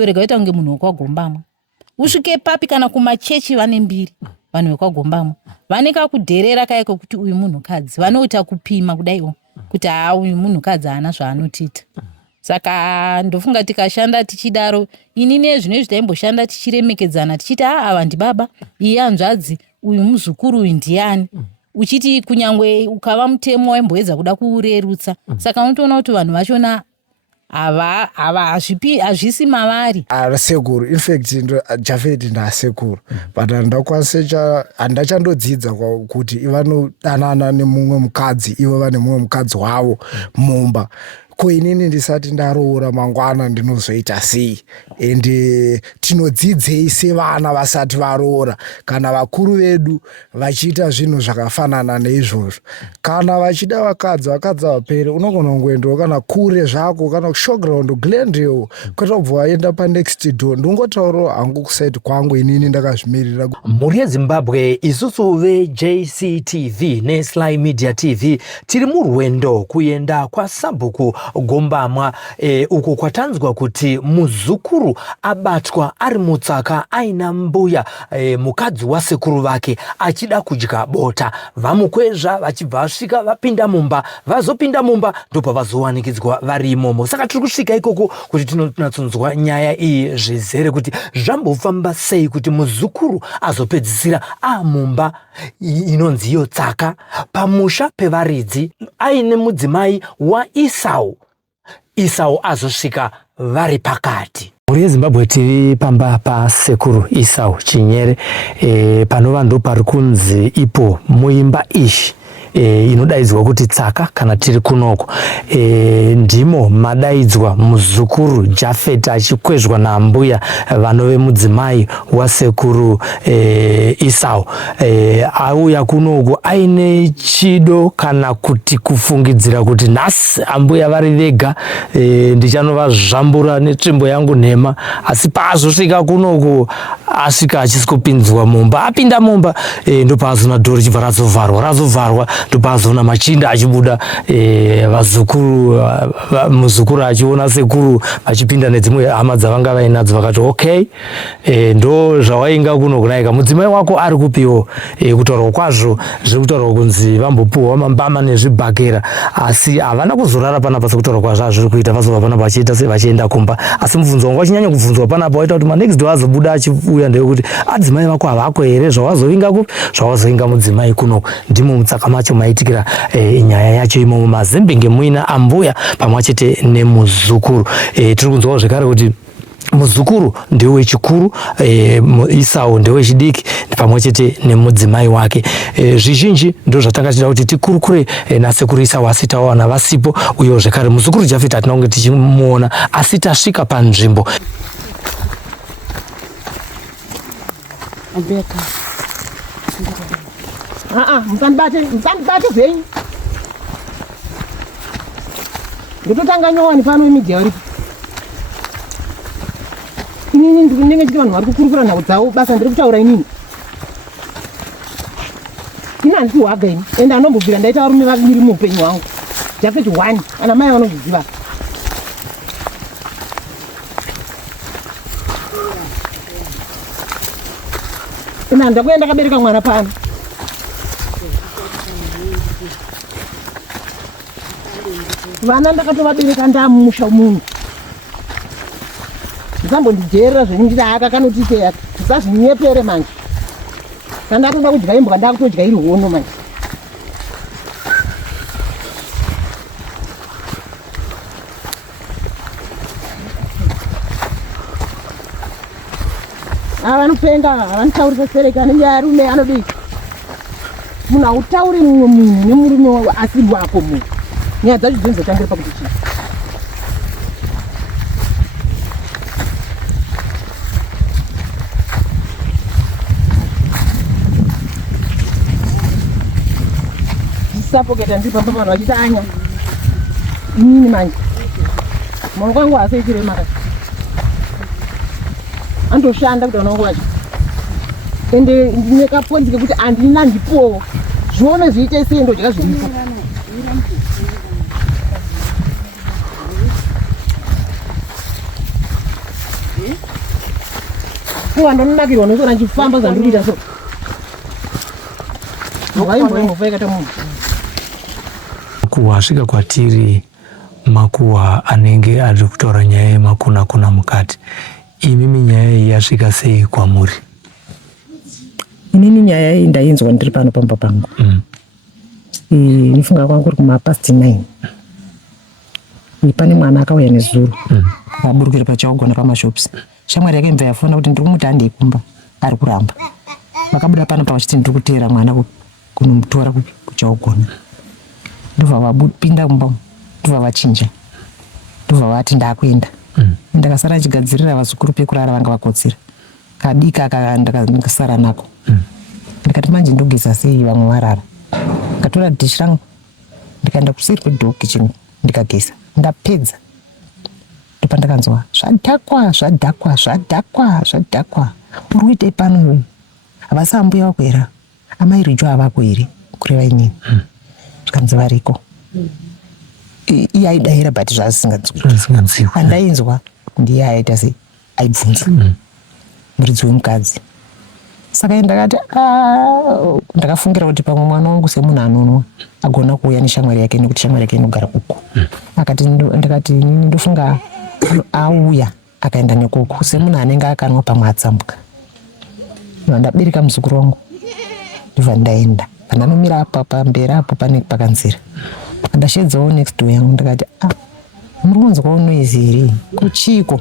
yorega ita kunge munhu wekwagombamwa. Usvike papi kana kumachechi vane mbiri vanhu vekwagombamwa vane kakudherera kaiko kuti uyu munhukadzi vanoita kupima kudaiwo kuti uyu munhukadzi haana zvaanotiita. Saka ndofunga tikashanda tichidaro inini zvino zvitaimboshanda tichiremekedzana tichiti ava ndibaba iye hanzvadzi uyu muzukuru uyu ndiani uchiti kunyangwe ukava mutemo waimboedza kuda kuurerutsa. Saka unotoona kuti vanhu vachona hazvisi mavari sekuru. In fact Japhet ndasekuru but handachandodzidza kuti ivanodanana nemumwe mukadzi ivo vane mumwe mukadzi wavo mumba. Ko inini ndisati ndaroora mangwana ndinozoita sei? Ende tinodzidzei sevana vasati varoora kana vakuru vedu vachiita zvinhu zvakafanana neizvozvo? Kana vachida vakadzi vapere unogona kungoendawo kana kure zvako kana kushowground glendewo kwete kubva waenda panext door ndongotaurawo hangu kusaiti kwangu inini ndakazvimirira. Mhuri yeZimbabwe isusu veJCTV neSly Media TV tiri murwendo kuenda kwaSabhuku Gombamwa uko kwatanzwa kuti muzukuru abatwa ari mutsaka aina mbuya mukadzi wasekuru vake achida kudya bota. Vamukwezva vachibva vasvika vapinda mumba, vazopinda mumba ndopa vazowanikidzwa vari imomo. Saka tiri kusvika ikoko kuti tinotsonzwa nyaya iyi zvizere kuti zvambofamba sei kuti muzukuru azopedzisira mumba inonzi iyo tsaka pamusha pevaridzi aine mudzimai waEsau. Esau azosvika vari pakati. Mhuri yeZimbabwe tiri pamba pasekuru Esau Chinyere panova ndo pari kunzi ipo muimba ishi inodaidzwa kuti tsaka kana tiri kunoko. Ndimo madaidzwa muzukuru Japhet achikwezvwa nambuya vanove mudzimai wasekuru Esau. Auya kunoko aine chido kana kuti kufungidzira kuti nhasi ambuya vari vega ndichanova zvambura netsvimbo yangu nhema. Asi paazosvika kunoko asvika achisvikopinzwa mumba. Apinda mumba ndopaazona dhori chibva razovharwa ndopaazona machinda achibuda. Vazukuru muzukuru achiona sekuru achipinda nedzimwe hama dzavanga vainadzo vakati okay ndo zvawainga kuno kunaika mudzimai wako ari kupiwo. Kutaurwa kwazvo zviri kutaurwa kunzi vambopuwa mambama nezvibhakera asi havana kuzorara panapa sekutaurwa kwazvo zviri kuita vazobva panapa vachiita sevachienda kumba. Asi mubvunzo wangu wachinyanya kubvunzwa panapa waita kuti manext door azobuda achiuya ndeyekuti adzimai vako havako here zvawazovinga kupi zvawazovinga mudzimai kuno. Ndimo mutsaka macho maitikira nyaya yacho imomo mazembenge muina ambuya pamwe chete nemuzukuru. Tiri kunzwawo zvekare kuti muzukuru ndewe chikuru, Esau ndewe chidiki pamwe chete nemudzimai wake. Zvizhinji ndo zvatanga tichida kuti tikurukure nasekuru Esau asi tawana vasipo. Uyo zvekare muzukuru Japhet hatina kunge tichimuona asi tasvika panzvimbo. Msandibate zvenyu. Ndototanga nyowani pano imidya uripo. Inini ndinenge chiti vanhu vari kukurukura nhau dzavo basa ndiri kutaura inini. Ini handisi hwaga ini ende anombobvira ndaita varume vaviri muupenyu hwangu. Japhet 1 ana mai vanozviziva. Ina handida kuenda kabereka mwana pano. Vana ndakatovabereka ndamusha munhu. Ndisambondijerera zvenyu nditi akakanotiteya tisazvinyepere manje. Ndatoda kudya imbwa ndakutodya iri hono manje. Vanopenga vanotaurise sereka nenyaya yarume anodii. Munhu hautauri mumwe munhu nemurume asiri wako munhu. Nyaya dzacho dzinozotangira pakuti chii. Ndisapoketa ndiri pamba vanhu vachiti anya. Inini manje. Maoko angu haasi echirema kati. Andoshanda kuti vanongo vacho. Ende ndine kaponzi kekuti handina ndipowo. Zviome zviite sei ndodya zviripo. Wandonakirwa nokona chifamba zandikuita so. Waimboimbofaikata munhu. Kuwasvika kwatiri makuwa anenge ari kutaura nyaya yemakuna mukati. Imimi nyaya iyi yasvika sei kwamuri? Inini nyaya iyi ndainzwa ndiri pano pamba pangu. Nifunga kwangu kuma past 9. Pane mwana akauya nezuro. Akaburukira pachaugona pamashops. Shamwari yake imva yafona kuti ndiri kumuti andeikumba ari kuramba. Vakabuda pano pavachiti ndiri kuteera mwana kunomutora kuchaugona. Ndobva vapinda mumba, ndobva vachinja, ndobva vati ndakuenda. Ndakasara ndichigadzirira vazukuru pekurara vanga vakotsera. Kadika ndakasara nako. Ndikati manje ndogeza sei vamwe varara. Ndikatora dishi rangu ndikaenda kuseri kwedhoo kicheni ndikageza. Ndapedza. Ndipo ndakanzwa zvadhakwa. Uri kuitei pano? Havasi ambuya wako here? Amai Rijo havako here? Kureva inini. Zvikanzi variko. Iye aidahira bhati zvaasinganzwi. Andainzwa ndiye aita sei aibvunza. Muridzi wemukadzi. Saka ndakati ndakafungira kuti pamwe mwana wangu semunhu anonwa agona kuuya neshamwari yake nekuti shamwari yake inogara uko. Ndakati ndofunga auya akaenda nekoko semunhu anenge akanwa pamwe atsambuka. Ndabereka muzukuru wangu ndibva ndaenda. Pandanomira apa pamberi apo pane pakanzira. Ndashedzawo next door yangu ndakati muri kunzwawo noise here? Kuchiko?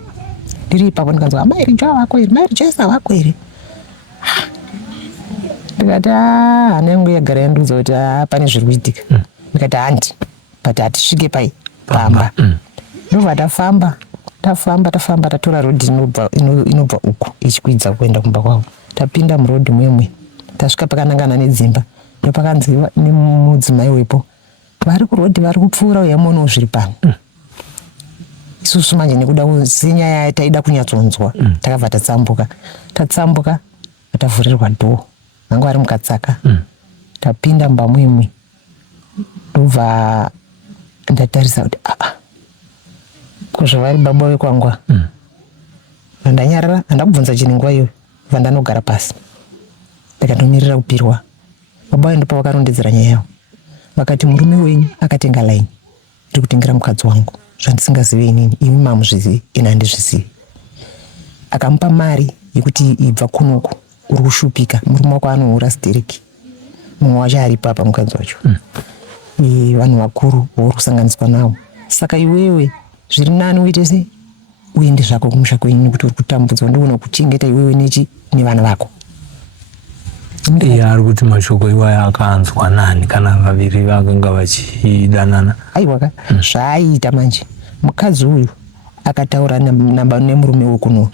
Ndiri ipapo ndikanzwa amai Rijo wako here? Mai Rijo wako here? Ndikati hana yangu yagara yandiudza kuti pane zviri kuitika. Ndikati handi but hatisvike pamba. Ndobva tafamba tatora rodhi inobva uku ichikwidza kuenda kumba kwavo. Tapinda murodhi mwemwe tasvika pakanangana nedzimba. Ndopakanzi nemudzimai wepo vari kurodhi vari kupfuura uya muonewo zviri pano. Isusu manje nekuda senyaya taida kunyatsonzwa takabva tatsambuka tavhurirwa dhoo vangu vari mukatsaka. Tapinda mumba mwemwe ndobva ndatarisa kuti kuzvavari baba vekwangwa. Ndanyarara handakubvunza chinhu nguva iyoyo bva ndanogara pasi ndakandomirira kupirwa. Baba ndipo vakarondedzera nyaya yavo vakati murume wenyu akatenga laini ndiri kutengera mukadzi wangu zvandisingazivi inini, imi mamuzvizivi ina handizvizivi. Akamupa mari yekuti ibva kunoku uri kushupika, murume wako anohura stereki, mumwe wacho ari papa mukadzi wacho. Vanhu vakuru uri kusanganiswa navo. Saka iwewe zviri nani uite sei uende zvako kumusha kwenyu nekuti uri kutambudzwa ndoona kuchengeta iwewe nevana vako. Ari kuti mashoko iwaya akaanzwa nani kana vaviri vakanga vachidanana? Aiwa zvaaita manje mukadzi uyu akataura nemurume wekuno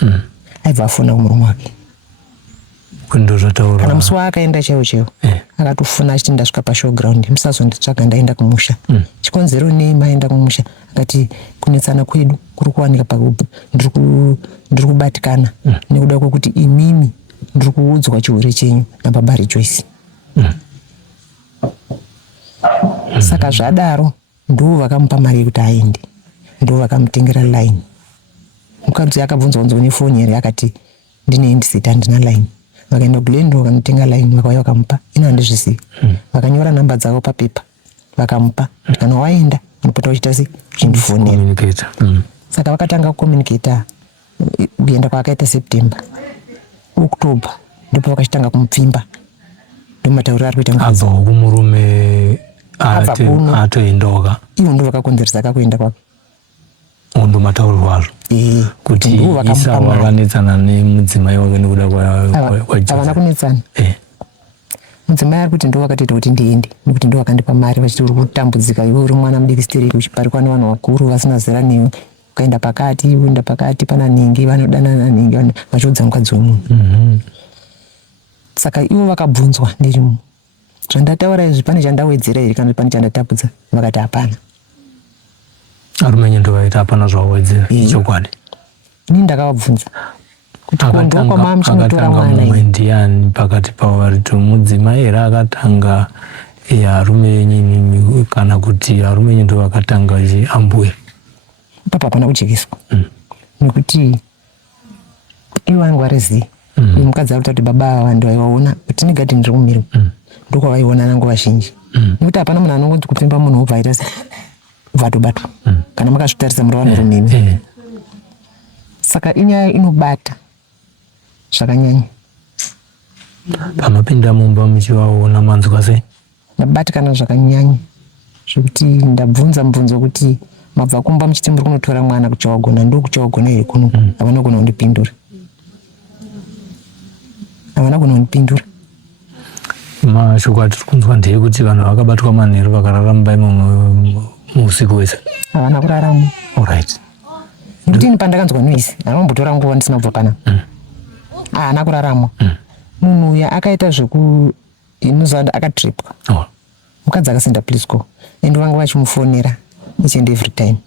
aibva afona kumurume wake kundozvataura. Kana musi waakaenda chaiwo akatofuna achiti ndasvika pashowground musazonditsvaga ndaenda kumusha. Chikonzero nei maenda kumusha? Akati kunetsana kwedu kuri kuwanika pakuti ndiri kubatikana nekuda kwekuti imimi ndiri kuudzwa chirwere chenyu nababa Rejoice. Saka zvadaro ndo vakamupa mari yekuti aende, ndo vakamutengera line. Mukadzi akabvunzwa nefoni here akati ndine ndiseti handina line. Vakaenda kuLand vakamutenga line vakauya vakamupa, ino handizvizivi. Vakanyora namba dzavo papepa vakamupa, kana waenda unopota uchita sei uchindifonera. Saka vakatanga kukomuniketa kuenda kwaakaita September. October ndipo vakachitanga kumupfimba, ndomatauriro ari kuita abva kumurume atoendoka. Ivo ndo vakakonzeresa akakuenda kwake. Ndo mataurirwo azvo kuti isa wakanetsana nemudzimai wake nekuda kwaJoseph. Havana kunetsana. Mudzimai ari kuti ndo vakatoita kuti ndiende nekuti ndo vakandipa mari vachiti uri kutambudzika iwe uri mwana mudiki stereki uchiparikwa nevanhu vakuru vasina zera newe. Ukaenda pakati pana nhingi vanodanana nhingi vachiudza mukadzi wemunhu. Saka ivo vakabvunzwa ndirimo zvandataura izvi pane chandawedzera here kana pane chandatapudza? Vakati hapana. Arume ndo vaita hapana zvawedzera chokwadi. Ini ndakavabvunza kuti kondokwa mamuchinotora mwana mumwe ndiani pakati pavo varito mudzimai here akatanga arume yenyu kana kuti arume yenyu ndo vakatanga ambuya? Papa hapana kujekeswa nekuti ivo angwarizivi mukadzi ari kuti baba ava ndivaivaona kuti negadheni riri kumiri ndokwavaiona nango vazhinji nekuti hapana munhu anongonzi kupfimba munhu wobva aita se ubva atobatwa kana makazvitarisa muri vanhu rumimi. Saka inyaya inobata zvakanyanya. Pamapinda mumba muchivaona manzwa sei? Ndabatikana zvakanyanya zvokuti ndabvunza mubvunzo kuti mabva kumba muchiti muri kunotora mwana kuchawagona ndokuchawagona here kuno havana gona kundipindura. Havana gona kundipindura. Mashoko atiri kunzwa ndeyekuti vanhu vakabatwa manheru vakarara mumba imomo usiku wese. Havana kuraramo. Alright. Nekuti ini pandakanzwa noise hanombotora nguva ndisina kubva pana. Haana kuraramo. Munhu uya akaita zveku inozanda akatripwa. Mukadzi akasenda police call. Ende vanga vachimufonera each and every time.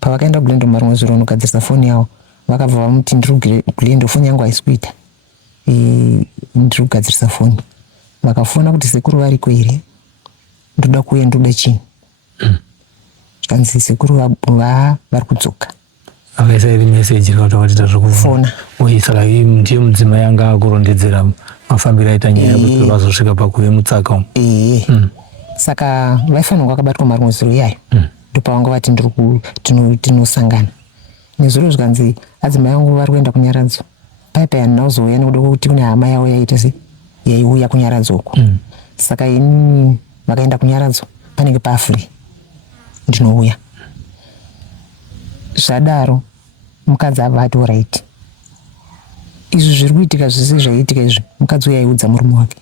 Pavakaenda kuGlendo marimwe zuro vanogadzirisa foni yavo vakabva vamuti ndiri kuGlendo foni yangu haisi kuita. Ndiri kugadzirisa foni. Vakafona kuti sekuru variko here ndoda kuuya ndoda chini. Zvikanzi sekuru vari kudzoka. Akaisa iri meseji rakatatita zvekufona. Saka ndiye mudzimai anga akurondedzera mafambiro aita nyaya kuti vazosvika pakuve mutsaka umu. Saka vaifanirwa vakabatwa marimwe zuro iyayo ndopavanga vati tinosangana nezuro zvikanzi adzimai vangu vari kuenda kunyaradzo paipai handinauzouya nekuda kwekuti kune hama yavo yaita se yaiuya kunyaradzo uko. Saka inini vakaenda kunyaradzo panenge pafree ndinouya. Zvadaro mukadzi ava ati oraiti izvi zviri kuitika zvese zvaiitika izvi mukadzi uyu aiudza murume wake.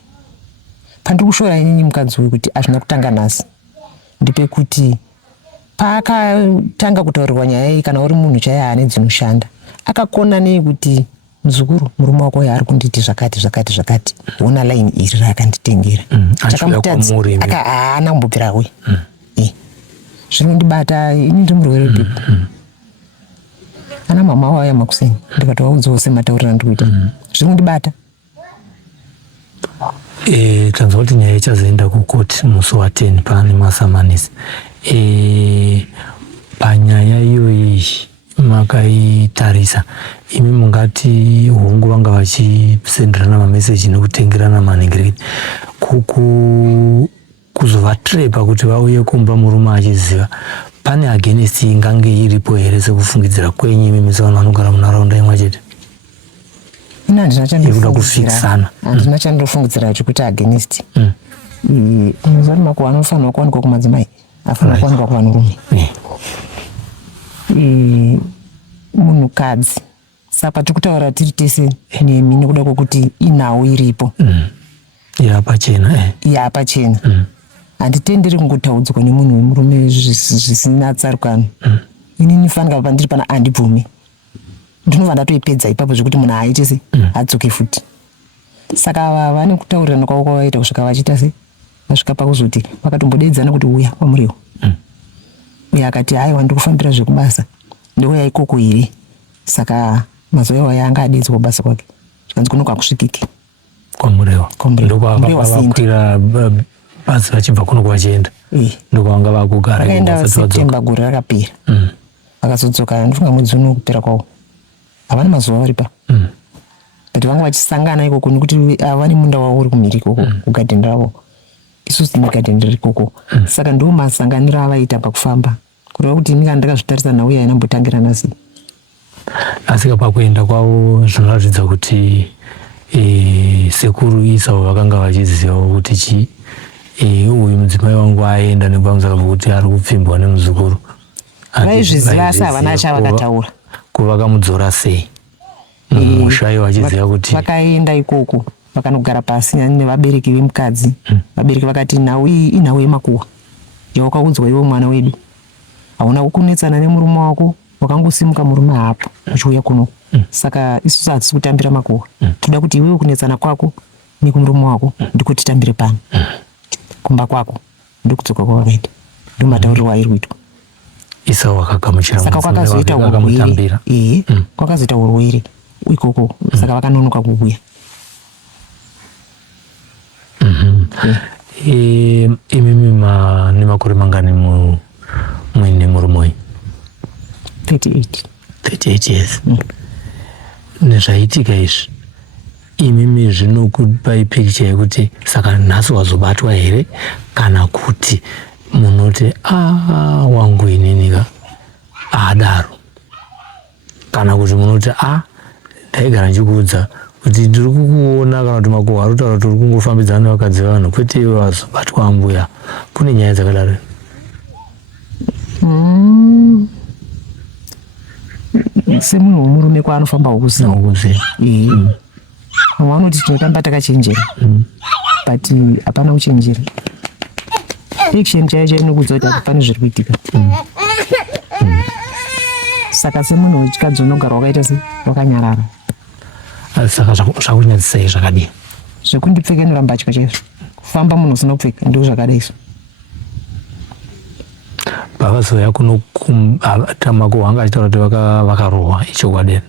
Pandiri kushora inini mukadzi uyu kuti hazvina kutanga nhasi ndepekuti paakatanga kutaurirwa nyaya iyi kana uri munhu chaiye haane dzinoshanda akakona nei kuti muzukuru murume wako uyu ari kunditi zvakati ona laini iri raakanditengera chakamutadzi haana kumbobvira uye zviri kundibata ini ndiri murwere pipo. Ana mama wauya makuseni ndikatovaudzawo sematauriro andikuita zviri kundibata. Tanzwa kuti nyaya ichazoenda kukoti musi wa10 pane masamanisi. Panyaya iyoyi makaitarisa imi mungati hongu vanga vachisenderana mameseji nekutengerana manhengereketi kuzovatrepa kuti vauye kumba murume achiziva pane against ingange iripo here sekufungidzira kwenyu imi sevanhu vanogara munharaunda imwe chete? Ina handina chandofungidzira chekuti against. Muzvari mako anofanirwa kuwanikwa kumadzimai afanirwa kuwanikwa kuvanhurume. Munhukadzi saka tiri kutaura tiri tese nemi nekuda kwokuti inhau iripo yapachena. Handitenderi kungotaudzwa nemunhu wemurume zvisina tsarukano. Inini fanika pandiri pana handibvumi ndinobva ndatoipedza ipapo zvekuti munhu haaite se hadzoke futi. Saka ava vane kutaurirana kwavo kwavaita kusvika vachiita se vasvika pakuzoti vakatombodaidzana kuti uya kwamuriwo uye akati haiwa ndikufambira zvekubasa ndouya ikoko here. Saka mazuva iwaya anga adaidzwa kubasa kwake zvikanzi kuno kwakusvikike kwamuriwo ndokwavakwira basi vachibva kuno kwachienda ndokwavanga vakugara vakaenda September gore rakapera vakazodzoka ndofunga mwedzi uno kupera kwavo havana mazuva varipa but vanga vachisangana ikoko nekuti vane munda wavo uri kumhiri ikoko kugadheni ravo isusu tine gadheni riri ikoko. Saka ndo masanganiro avaita pakufamba kureva kuti inga ndakazvitarisa nauya ainambotangira nasi. Asika pakuenda kwavo zvinoratidza kuti sekuru Isau vakanga vachizivawo kuti uyu mudzimai wangu aenda nepamusaka pokuti ari kupfimbwa nemuzukuru. Vaizviziva asi havana chavakataura. Kuvakamudzora sei mushayi vachiziva kuti vakaenda ikoko vakanogara pasi nevabereki vemukadzi. Vabereki vakati nhau iyi inhau yemakuhwa yawakaudzwa iwe mwana wedu, hauna kunetsana nemurume wako, wakangosimuka murume hapo uchiuya kuno. Saka isusu hatisi kutambira makuhwa, toda kuti iwewe kunetsana kwako nekumurume wako ndiko titambire pano. Kumba kwako ndokudzoka kwavakaita ndomatauriro airi kuitwa. Isau wakagamuchira saka kwakazoita urwere kwakazoita urwere ikoko. Saka vakanonoka kuuya. Imimi nemakore mangani muine murume? 38 years. nezvaitika izvi imimi zvinokupai pikicha yekuti saka nhasi wazobatwa here kana kuti munoti wangu ininika adaro kana kuti munoti ndaigara ndichikuudza kuti ndiri kukuona kana kuti makuhwa rutaura kuti uri kungofambidzana nevakadzi vanhu kwete iwe wazobatwa ambuya. Kune nyaya dzakadaro? Semunhu womurume kwaanofamba ukuziva vanoti tinotamba takachenjera but hapana kuchenjera. Action chaiyo inokudza kuti hapana zviri kuitika. Saka semunhu wechikadzi unogara wakaita se wakanyarara. Saka zvakunyadzisai zvakadii? Zvekundipfekenura mbatya chaizvo, kufamba munhu usina kupfeka ndo zvakadai izvo. Pavazoya kuno tamako hanga achitaura kuti vakarohwa ichokwadi.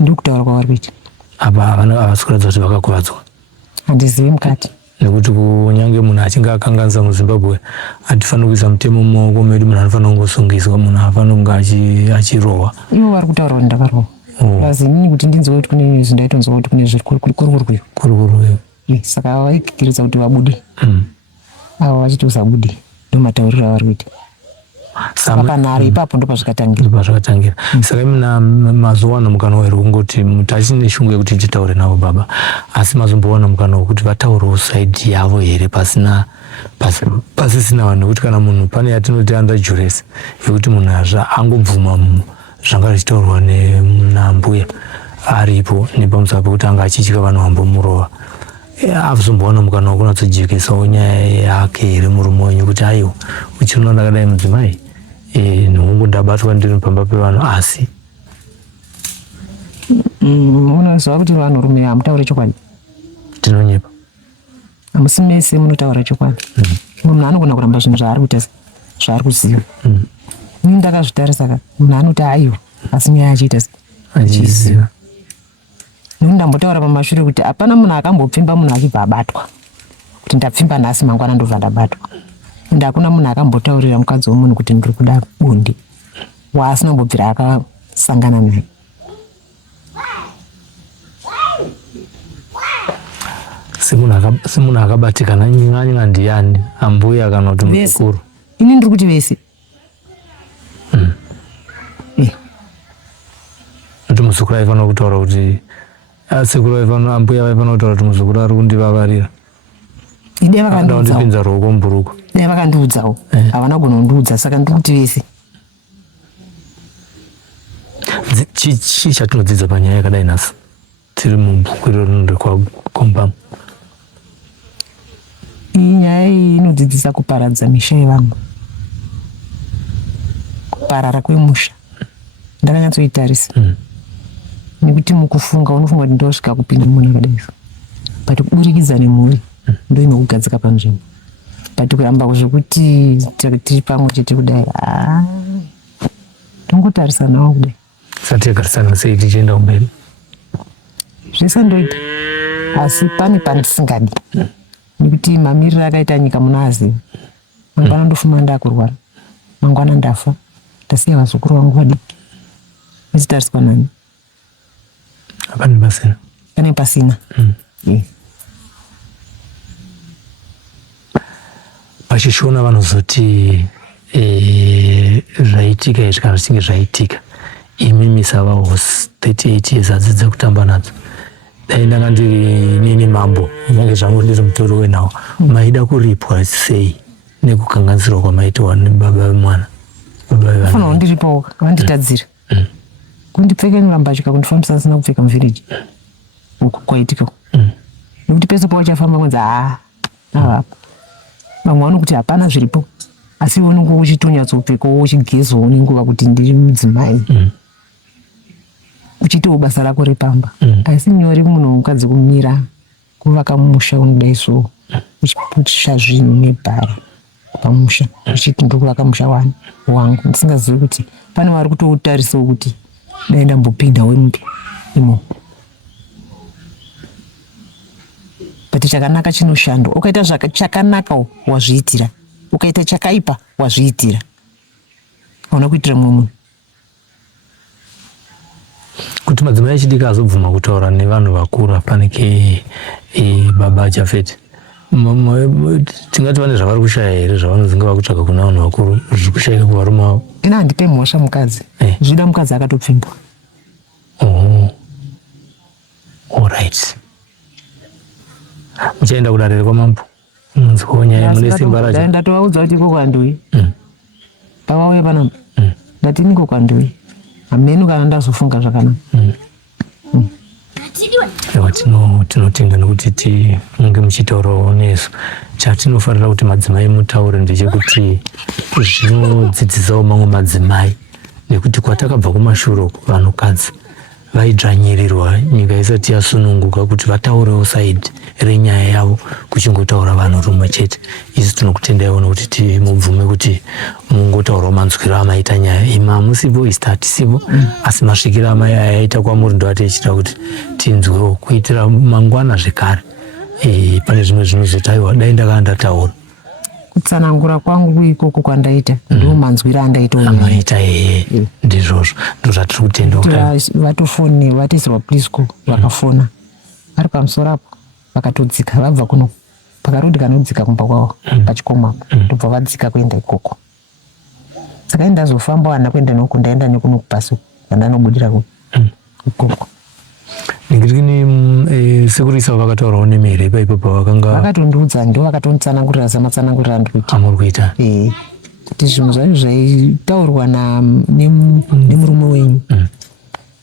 Ndiri kutaura kwavari kuita. Apa havasi kuratidza kuti vakakuvadzwa? Handizivi mukati. Nekuti kunyange munhu achinge akanganisa muZimbabwe hatifaniri kuisa mutemo mumaoko medu, munhu anofanira kungosungiswa, munhu haafaniri kunge achirohwa. Ivo vari kutaura kuti ndakarohwa. Kazi inini kuti ndinzwa kuti kune zvindaitonzwa kuti kune zvirikurukurukuyo. Saka vaikikiridza kuti vabude. Avo vachiti usabude ndomatauriro avari kuita. Saka panhare ipapo ndo pazvikatangira. Saka imina mazowana mukana here kungoti tachine shungu yekuti titaure navo baba, asi mazombowana mukana wekuti vataurewo saidi yavo here pasisina vanhu, nekuti kana munhu pane yatinoti under duress yekuti munhu angobvuma zvanga zvichitaurwa nambuya aripo nepamusoro pekuti anga achityika vanhu vambomurova, avazombowana mukana wokunatsojikisawo nyaya yake here murume wenyu kuti aiwa uchirona ndakadai mudzimai nhungu ndabatwa ndiri pamba pevanhu asi unoziva kuti vanhurume hamutaure chokwadi. Tinonyepa. Hamusi mese munotaura chokwadi. Munhu anogona kuramba zvinhu zvaari kuita zvaari kuziva. Ini ndakazvitarisa ka munhu anoti aiwa asi nyaya achiita achiziva. Ini ndambotaura pamashure kuti hapana munhu akambopfimba munhu achibva abatwa kuti ndapfimba nhasi mangwana ndobva ndabatwa. Ende hakuna munhu akambotaurira mukadzi womunhu kuti ndiri kuda bonde waasina kumbobvira akasangana naye. Semunhu akabatikana nyanya ndiani, ambuya kana kuti mukuru? Ini ndiri kuti vese. Kuti muzukuru aifanira kutaura kuti sekuru aifanira, ambuya vaifanira kutaura kuti muzukuru ari kundivavarira. Ide vakandiudzawo. Ndipinza ruoko mburuku. Dai vakandiudzawo. Havana kugona kundiudza, saka ndiri kuti vese. Chii chatinodzidza panyaya yakadai nhasi tiri mubhuku iroro rekwaGombama? Iyi nyaya iyi inodzidzisa kuparadza misha yevanhu, kuparara kwemusha. Ndakanyatsoitarisa nekuti mukufunga unofunga kuti ndosvika kupinda munhu akadai so, but kuburikidza nemhuri ndo inokugadzika panzvimbo. But kuramba zvekuti tiri pamwe chete kudai tongotarisanawo kudai. Sati yagarisana sei tichienda kumberi? Zvese ndoita asi pane pandisingadi nekuti mamiriro akaita nyika muna aziva. Mangwana ndofuma ndakurwara, mangwana ndafa, ndasiya vazukuru vangu vadiki. Vachitariswa nani? Hapana pasina. Pane pasina. Pachishona vanozoti zvaitika izvi kana zvichinge zvaitika, imimi savahosi 38 years hadzidze kutamba nadzo. Dai ndanga ndiri nini mambo, nyange zvangu ndiri mutori wenhau, maida kuripwa sei nekukanganisirwa kwamaitwa nebaba vemwana? Fanira ndiripo vanditadzira kundipfekenura mbatya kundifambisa asina kupfeka muvhiriji uku kwaitika. Nekuti pese pauchafamba kwanzi avapa vamwe vanokuti hapana zviripo, asi unenge uchitonyatsoupfekawo uchigezawo nenguva kuti ndiri mudzimai uchitawo basa rako repamba. Asi nyore munhu mukadzi kumira kuvaka musha unodai so uchiputisha zvinhu nebhara pamusha uchiti ndiri kuvaka musha wangu ndisingazivi kuti pane vari kutoutarisawo kuti dai ndambopinda wemupi imo. But chakanaka chinoshanda. Ukaita chakanaka wazviitira, ukaita chakaipa wazviitira, hauna kuitira mumwe. kuti madzimai echidiki azobvuma kutaura nevanhu vakuru afanike baba Jafet. Tingati vane zvavari kushaya here zvavanodzinga vakutsvaga kuna vanhu vakuru zviri kushayika kuvarume vavo? Ina handipe mhosva mukadzi, zvida mukadzi akatopfimbwa. Alright. Muchaenda kudarere kwamambo munziko nyaya mune simba racho? Ndatovaudza kuti iko kwandoi pavauya panapa ndati niko kwandoi hameno kana ndazofunga zvakanaka. Tinotenga nekuti munge muchitaurawo nesu. Chatinofanira kuti madzimai mutaure ndechekuti zvinodzidzisawo mamwe madzimai nekuti kwatakabva kumashure vanhukadzi vaidzvanyirirwa nyika isati yasununguka kuti vataurewo saidi renyaya yavo kuchingotaura vanhurume chete. Isi tinokutendaiwo nekuti mubvume kuti mungotaurawo manzwiro amaita nyaya. Imi hamusipo, isi hatisipo, asi masvikiro amai ayaita kwamuri ndo atechita kuti tinzwewo kuitira mangwana zvekare. Pane zvimwe zvinozotaiwa dai ndakanga ndataura. Kutsanangura kwangu ikoko kwandaita ndo manzwiro andaita amaita ndizvozvo ndo zvatiri kutenda. Vatofone vatisirwa Prisco vakafona ari pamusoro apo vakatodzika vabva kuno pakarodi kanodzika kumba kwavo pachikomo apo ndobva vadzika kuenda ikoko. Saka ndazofamba wana kuenda noku ndaenda nekuno kupasi vandanobudira ikoko. Ndingirikini sekurisa vakataurawo nemere paipo pavakanga vakatondiudza ndo vakatonditsanangurira samatsanangurira ndiri kuita. Amuri kuita kuti zvinhu zvacho zvaitaurwa nemurume wenyu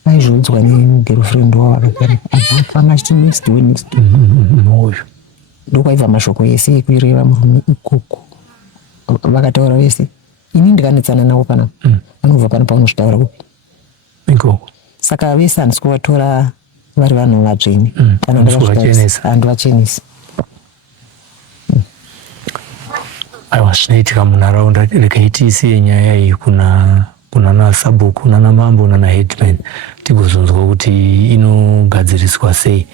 aizvoudzwa negirlfriend wavo akapanga chiti next oyo ndokwaibva mashoko ese ekureva murume ikoko. Vakataura vese ini ndikanetsana navo panapa vanobva pano paunozotaura ikoko. Saka vese handisi kuvatora vari vanhu vatsvene handivachenesi. Aiwa zvinoitika munharaunda rekai isiye nyaya iyi kuna nasabhuku nana mambo nana headman tigozonzwa kuti inogadziriswa sei.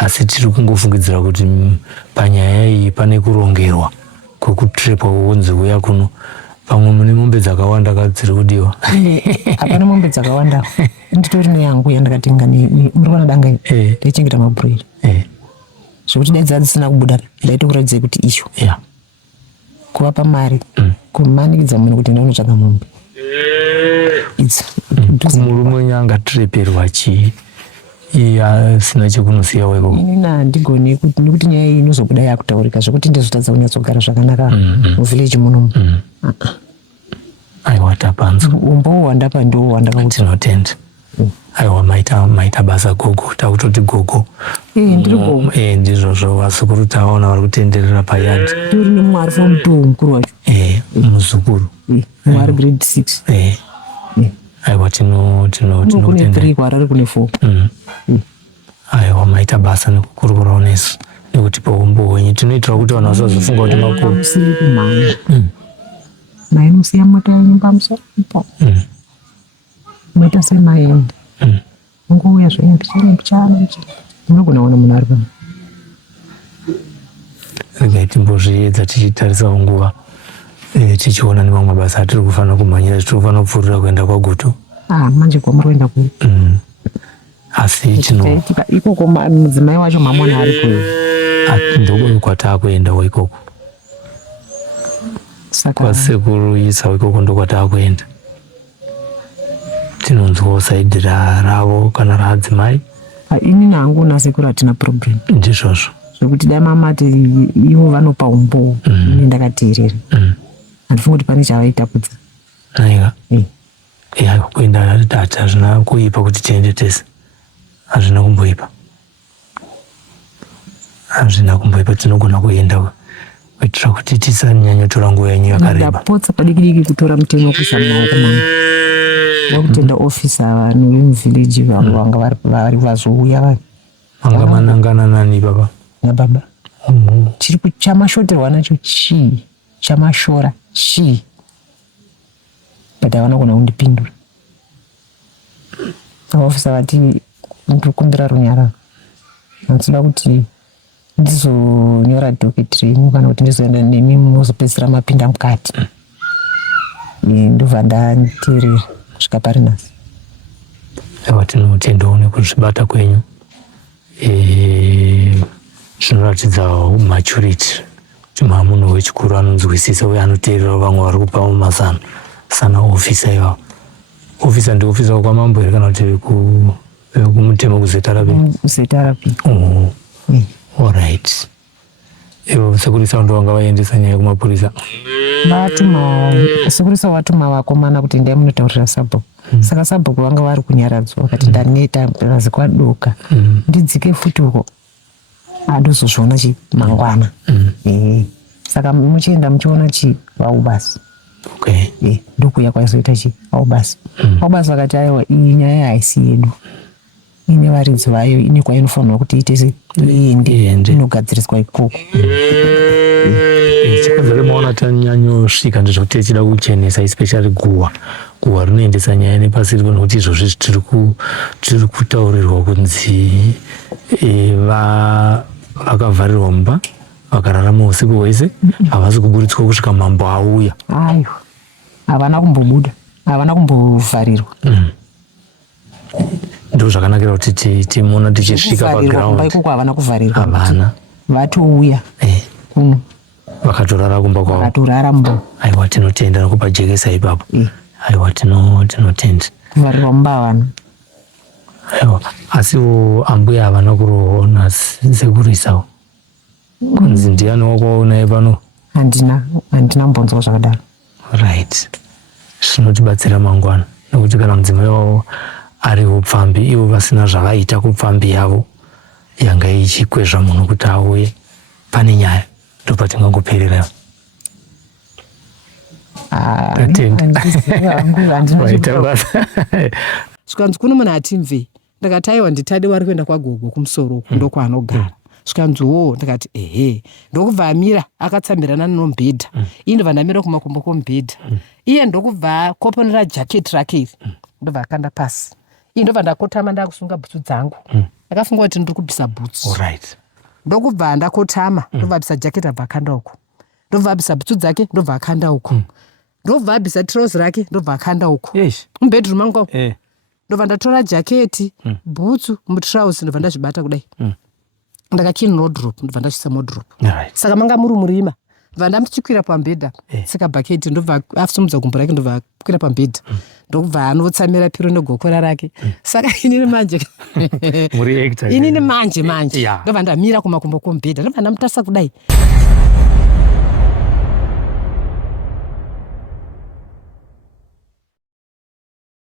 Asi tiri kungofungidzira kuti panyaya iyi pane kurongerwa kwekutrepwa kwonzi uya kuno pamwe mune mombe dzakawanda kadziri kudiwa. Hapana mombe dzakawanda, nditori neyangu yandakatenga murivana danga iyi ndaichengeta mabhuroiri zvokuti dai dzadzisina kubuda ndaitokuradzei kuti isho kuvapa mari kumanikidza munhu kuti ndaunotsvaga mombe murume wenyu angatreperwa chii sina chekunosiya weko? Inini handigoni nekuti nyaya iyi inozobuda yakutaurika zvokuti ndizotadza kunyatsogara zvakanaka muvhileji munomu. Aiwa tapanzwa umbowo wandapa ndo wandakakuti tinotenda. Aiwa maita basa gogo, takutoti gogo ndiri gogo ndizvozvo vasukuru tavaona vari kutenderera payadi. Tori nemumwe ari form 2 mukuru wacho muzukuru mumwe ari grade 6. Aiwa kune 3 kwari ari kune 4. Aiwa maita basa nekukurukurawo nesu nekuti paumbo hwenyu tinoitira kuti vanhu vasazofunga kuti makuru. Musiri kumhanya mainosiya mota yenyu pamusoro ipo moita semaenda ungouya zvaendichana unogona kuona munhu ari pano. Regai timbozviedza tichitarisawo nguva tichiona nemamwe mabasa atiri kufanira kumhanyira tiri kufanira kupfuurira kuenda kwagutu. Manje kwamuri kuenda ku asi ikoko mudzimai wacho mamona ari kuyo ndoko kwataakuendawo ikoko. Saka kwasekuru isawo ikoko ndokwataakuenda. Tinonzwawo saidhi ravo kana raadzimai. ini nangu nasekuru hatina problem ndizvozvo zvokuti dai mamati ivo vanopa umbowo ine ndakateerera handifungi kuti pane chavaitapudza. Aiwa kuenda data hazvina kuipa kuti tiende tese, hazvina kumboipa, tinogona kuenda kuitira kuti tisanyanyotora nguva yenyu yakareba. Ndapotsa padiki kutora mutemo wekuisa mumaoko mangu wekutenda ofisa vanhu vemuvhileji vanga vari vazouya vanhu manga manangana nani baba nababa chiri chamashoterwa nacho chii chamashora chii but havana kuna kundipindura. Vaofisa vati ndikukumbira runyararo, handinoda kuti ndizonyora dhoketi renyu kana kuti ndizoenda nemi munozopedzisira mapinda mukati. Ndobva ndateerera kusvika pari nhasi. Aiwa, tinotendawo nekuzvibata kwenyu. Zvinoratidza maturity kuti munhu wechikuru anonzwisisa uye anoteerera vamwe vari kupa mazano. Sana ofisa iwawo. Ofisa ndi ofisa kwamambo here kana kuti kumutema kuzetarapi? Kuzetarapi. Alright. Ivo sekurisa ndo wanga vaendesa nyaya kumapurisa? Sekurisa watuma vakomana kuti ndiye munotaurira sabhuku. Saka sabhuku vanga vari kunyaradzwa vakati ndaneta razi kwadoka ndidzike futi uko adozozviona mangwana. Saka muchienda muchiona vaubasi. Okay. Ndokuya kwaizoita vaubasi. Vaubasi vakati aiwa iyi nyaya haisi yedu, ine varidzi vayo, ine kwainofanirwa kuti iite iende inogadziriswa ikoko. Chikonzero maona tanyanyosvika ndezvokuti tichida kuchenesa especially guwa rinoendesa nyaya nepasi rino kuti izvozvi tiri kutaurirwa kunzi vakavharirwa mumba vakararama usiku hwese, havasi kuburitswa kusvika mambo auya. Aiwa, havana kumbobuda, havana kumbovharirwa. Ndo zvakanakira kuti timuona tichisvika paground. Ikoko havana kuvharirwa. Havana. Vatouya kuno vakatorara kumba kwavo. Vakatorara mumba. Aiwa, tinotenda nokupa jekesa ipapo. Aiwa, tinotenda. Kuvharirwa mumba havana. Aiwa, asiwo ambuya havana kuroona sekurisawo. Kunzi ndiani wakwaona pano? Handina mbonzo zvakadaro. Right. Zvinotibatsira mangwana nokuti kana mudzimai wavo ari upfambi, ivo vasina zvavaita kupfambi yavo yanga ichikwezva munhu kuti auye, pane nyaya ndopatingangoperera. Zvikanzi kuno munhu atimve, ndakati aiwa nditade wari kuenda kwagogo kumusoro uku ndokwaanogara. Zvikanzi ndikati ndokubva amira akatsamirana nombedha. Ini ndobva ndamira kumakumbo kombedha. Iye ndokubva koponera jaketi rake iri ndobva akanda pasi. Ini ndobva ndakotama ndakusunga bhutsu dzangu. Ndakafunga kuti ndiri kubvisa bhutsu. Ndokubva ndakotama ndobva abvisa jaketi abva akanda uko. Ndobva abvisa bhutsu dzake ndobva akanda uko. Ndobva abvisa trouser rake ndobva akanda uko. Mubedroom mangu ndobva ndatora jaketi, bhutsu, mutrausi ndobva ndazvibata kudai. Ndakachini wardrobe ndobva ndachisa wardrobe. Saka manga muri murima ndobva ndachikwira pambedha, saka bhaketi ndobva asimudza gumbo rake ndobva akwira pambedha. Ndokubva anotsamira piro negokora rake. Saka inini manje inini manje ndobva ndamira kumakumbo kombedha ndobva ndamutarisa kudai.